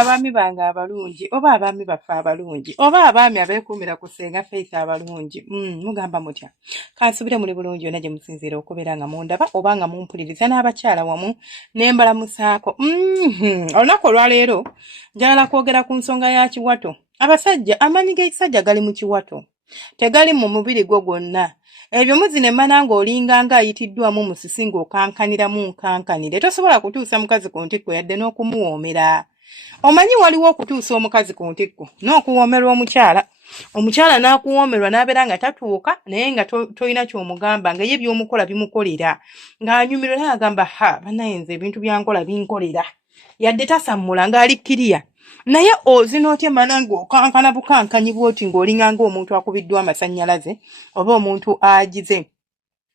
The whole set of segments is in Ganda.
abaami bange abalungi oba abaami baffe abalungi oba abaami abeekuumira ku Ssenga Faith abalungi mugamba mutya kansubire muli bulungi yonna gye musinziira okubeera nga mundaba oba nga mumpuliriza n'abakyala wamu n'embalamusaako. Olunaku olwaleero njagala kwogera ku nsonga ya kiwato. Abasajja amaanyi g'ekisajja gali mu kiwato tegali mu mubiri gwo gwonna. Ebyo muzina emmana ng'olinganga ayitiddwamu musisi ng'okankaniramu nkankanire tosobola kutuusa mukazi ku ntikko yadde n'okumuwoomera. Omanyi waliwo okutuusa omukazi ku ntikko n'okuwoomerwa omukyala n'akuwoomerwa n'abeera nga tatuuka naye nga tolina ky'omugamba nga ye by'omukola bimukolera ng'anyumirwa naye agamba bannaye nze ebintu byankola binkolera yadde tasammula ng'alikkiriya naye ozina otya emmana ng'okankana bukankanyi bw'oti ng'olinganga omuntu akubiddwa amasannyalaze oba omuntu agize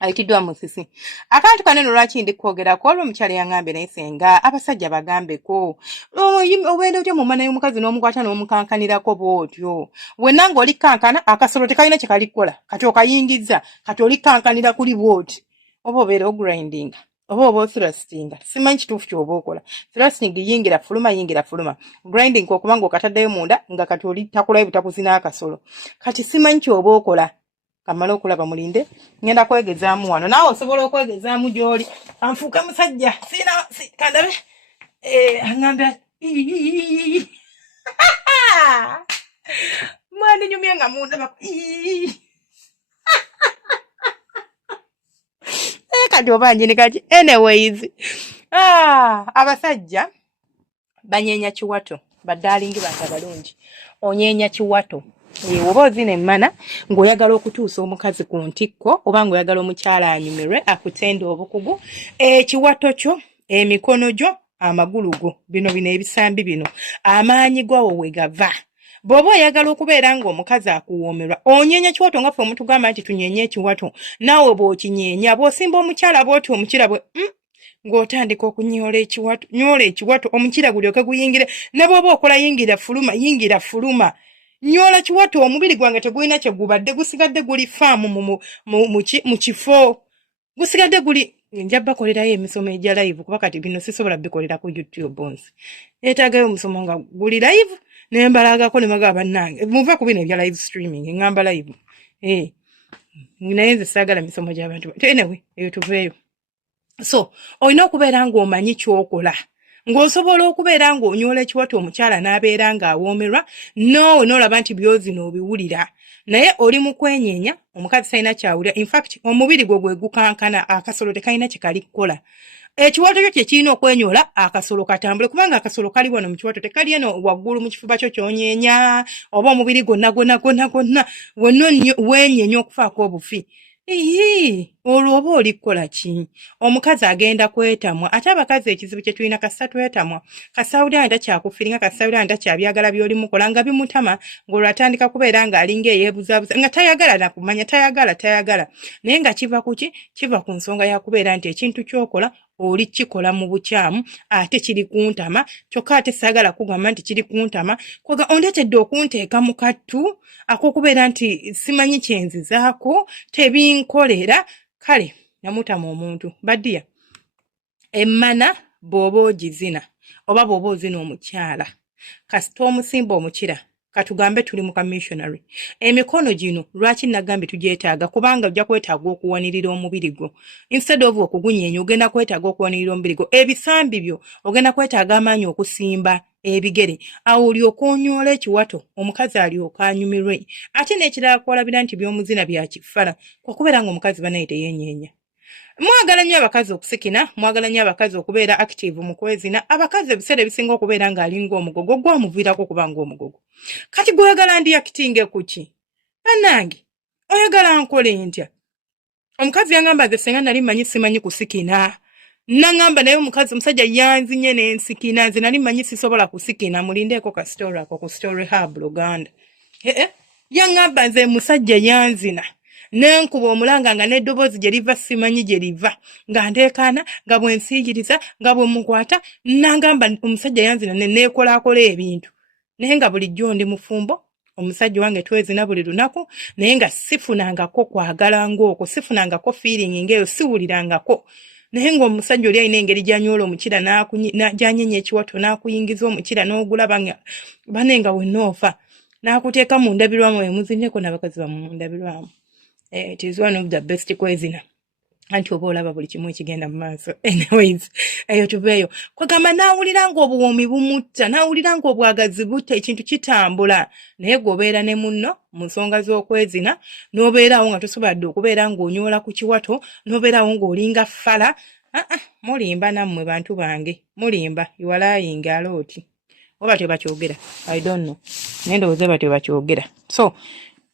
ayitiddwa musisi. Akantu kanene lwaki ndi kwogerako olwo omukyala yangambye naye Ssenga abasajja bagambeko obeera otya mu mmana y'omukazi n'omukwata n'omukankanirako bw'otyo wenna ng'oli kankana akasolo tekalina kye kalikola kati okayingizza kati oli kankanira kuli bw'oti oba obeeraogrindinga oba oba thrustinga simanyi kituufu ky'oba okola. Thrusting yingira fuluma grinding okuba ng'okataddeyo munda nga kati oli takulayo butakuzi n'akasolo kati simanyi ky'oba okola. Kamala okulaba mulinde ngenda kwegezaamu wano naawe osobola okwegezaamu gy'oli anfuuke musajja kandabe angambye mwandinyumye nga mundaba kati oba njini kati anyways abasajja banyeenya kiwato baddaalingi bantu abalungi onyeenya kiwato. Oba ozina emmana ng'oyagala okutuusa omukazi ku ntikko oba ng'oyagala omukyala anyumirwe akutenda obukugu ekiwato kyo emikono gyo amagulu go bino ebisambi bino amaanyi gwawo we gava. Bw'oba oyagala okubeera ng'omukazi akuwoomerwa onyeenya kiwato nga ffe omutugamba nti tunyeenye ekiwato naawe bw'okinyeenya bw'osimba omukyala bw'oti omukira bwe ng'otandika okunyoola ekiwato nyoola ekiwato omukira gulyoke guyingire ne bw'oba okola yingira fuluma nyola kiwato omubiri gwange tegulina kye gubadde gusigadde guli faamu mu kifo gusigadde guli nja bakolerayo emisomo egya live kuba kati bino sisobola bikolera ku YouTube bonsi yeetaagayo omusomo nga guli live nembalagako ne magaba bannange muva ku bino ebya live streaming ngamba live naye nze saagala misomo gy'abantu anyway eyo tuveeyo. So olina okubeera ng'omanyi ky'okola ng'osobola okubeera ng'onyola ekiwato omukyala n'abeera ng'awoomerwa noowe n'olaba nti byozino obiwulira naye oli mu kwenyeenya omukazi talina kyawulira. In fact omubiri gwe gwe gukankana akasolo tekalina kye kali kukola. Ekiwato kyo kye kirina okwenyola akasolo katambule kubanga akasolo kali wano mu kiwato tekali eno waggulu mu kifuba kyo kyonyeenya oba omubiri gwonna wonna weenyeenya okufaako obufi. Olwo oba oli kukola ki? Omukazi agenda kwetamwa ate abakazi ekizibu kye tulina kasita twetamwa kasawulira nta kyakufiringa kasawulira nta kyabyagala by'oli mukola nga bimutama ng'olwo atandika kubeera ng'alinga eyeebuzaabuza nga tayagala nakumanya tayagala naye nga kiva ku ki? Kiva ku nsonga ya kubeera nti ekintu ky'okola oli kikola mu bukyamu ate kiri kuntama kyokka ate saagala kugamba nti kiri kuntama kwega ondetedde okunteeka mu kattu ak'okubeera nti simanyi kyenzizaako tebinkolera. Kale namutama omuntu badiya emmana bw'oba ogizina oba bw'oba ozina omukyala kasita omusimba omukira katugambe tuli mu commissionary emikono gino lwaki nagambye tugyetaaga kubanga ojja kwetaaga okuwanirira omubiri gwo instead of okugunyeenya ogenda kwetaaga okuwanirira omubiri gwo ebisambi byo ogenda kwetaaga amaanyi okusimba ebigere awo olyoka onyola ekiwato omukazi alyoka anyumirwe ate n'ekirala kwolabira nti by'omuzina bya kifala kwakubeera ng'omukazi banaye teyeenyeenya. Mwagala nnyo abakazi okusikina mwagala nnyo abakazi okubeera active mu kwezina abakazi ebiseera ebisinga okubeera ng'alinga omugogo gwamuviirako kuba ng'omugogo kati gweyagala ndi acting kuki bannange oyagala nkole ntya? Omukazi yangamba nze Ssenga nali mmanyi simanyi kusikina nangamba naye omusajja yanzinye n'ensikina nze nali mmanyi sisobola kusikina mulindeeko ka story ako ku Story Hub Luganda yangamba nze musajja yanzina nenkuba omulanga nga n'eddoboozi gye liva simanyi gye liva nga nteekaana nga bwe nsiigiriza nga bwe mukwata nangamba omusajja yanzina neekolakola ebintu naye nga bulijjo ndi mufumbo omusajja wange twezina buli lunaku naye nga sifunangako kwagala ng'okwo sifunangako feeling ng'eyo siwulirangako naye ng'omusajja oli alina engeri gy'anyoola omukira gy'anyenya ekiwato n'akuyingiza omukira n'ogulaba bane nga wenoofa n'akuteeka mu ndabirwamu emuzineko n'abakazi bamu mu ndabirwamu. It is one of the best kwezina. Anti oba olaba buli kimu ekigenda mu maaso. Anyways, eyo tubeeyo. Kwegamba naawulira ng'obuwoomi bumutta, naawulira ng'obwagazi butta, ekintu kitambula. Naye gw'obeera ne munno mu nsonga z'okwezina, n'obeeraawo nga tosobadde okubeera ng'onyoola ku kiwato, n'obeeraawo ng'olinga ffala. Mulimba nammwe bantu bange. Mulimba. You are lying a lot. Oba tebakyogera. I don't know. Naye ndowooza oba tebakyogera. So,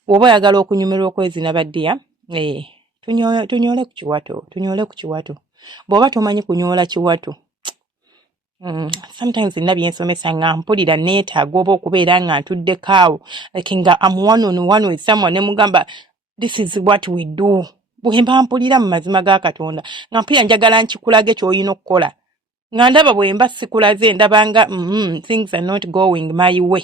oba oyagala okunyumirwa okwezina baddiya, tunyoole ku kiwato, tunyoole ku kiwato. Bw'oba tomanyi kunyoola kiwato, sometimes nabye ensomesa nga mpulira neetaaga oba okubeera nga ntuddeko awo, like nga I'm one on one with someone ne mugamba this is what we do. Bwe mba mpulira mu mazima ga Katonda nga mpulira njagala nkikulage ky'olina okukola. Nga ndaba bwe mba sikulaze ndaba nga things are not going my way.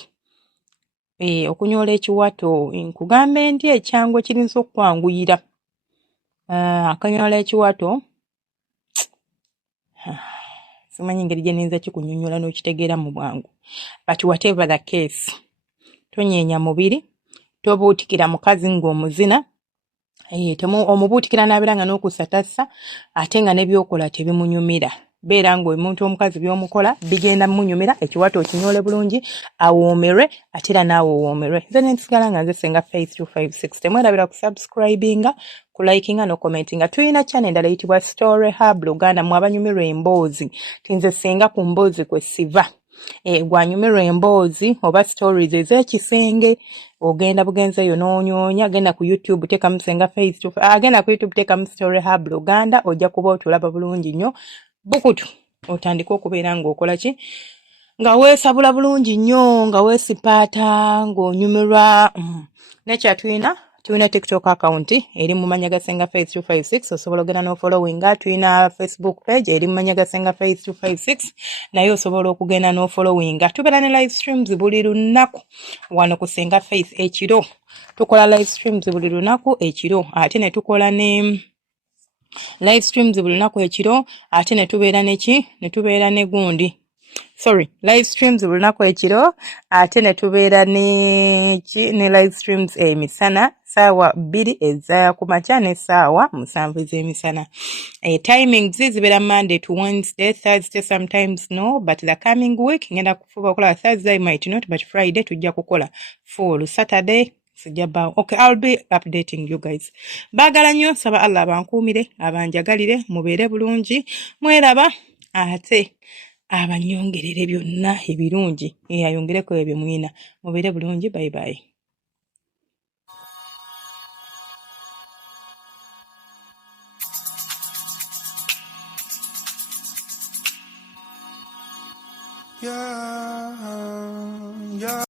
Okunyoola ekiwato nkugambe ndi ekyangu ekirinza okukwanguyira. Akanyoola ekiwato simanyi engeri gye nnyinza kikunyonnyola n'okitegeera mu bwangu. But whatever the case, tonyeenya mubiri, tobuutikira mukazi ng'omuzina, omubuutikira n'abeera nga n'okussa tassa, ate nga n'ebyokola tebimunyumira. Beera ng'omuntu omukazi by'omukola bigenda munyumira, ekiwato okinyoole bulungi, awoomerwe, ate era naawe owoomerwe. Nze ne nsigala nga nze Ssenga Faith 256. Temwerabira kusubscribinga, kulikinga n'okomentinga. Tuyina channel endala eyitibwa Story Hub Luganda mu abanyumirwa emboozi. Tinze Ssenga ku mboozi kwe siva. Gwanyumirwa emboozi oba stories ez'ekisenge, ogenda bugenze eyo n'onyoonya, agenda ku YouTube teekamu Ssenga Faith, agenda ku YouTube teekamu Story Hub Luganda, ojja kuba otulaba bulungi nnyo. Bukutu otandika okubeera ng'okola ki nga weesabula bulungi nnyo, nga weesipaata, ng'onyumirwa. Nekya tuyina TikTok account eri mu manya ga Ssenga Faith 256, osobola ogenda n'ofollowinga. Tuyina Facebook page eri mu manya ga Ssenga Faith 256, naye osobola okugenda n'ofollowinga. Tubeera ne live streams buli lunaku wano ku Ssenga Faith ekiro. Tukola live streams buli lunaku ekiro, ate ne tukola ne live streams buli lunaku ekiro, ate ne tubeera ne gundi. Live streams buli lunaku ekiro, ate ne tubeera ne live streams emisana ssaawa 2 eza ku makya ne ssaawa 7 ez'emisana. Timings zibeera Monday to Wednesday, Thursday sometimes no, but the coming week ngenda kufuba okukola Thursday might not, but Friday tujja kukola full. Saturday sijabao. Okay, I'll be updating you guys. Bagala nnyo, saba Allah abankuumire, abanjagalire, mubeere bulungi, mweraba, ate abanyongerere byonna ebirungi, ayongereko ebyo mwina. Mubeere bulungi, bye bye. Yeah.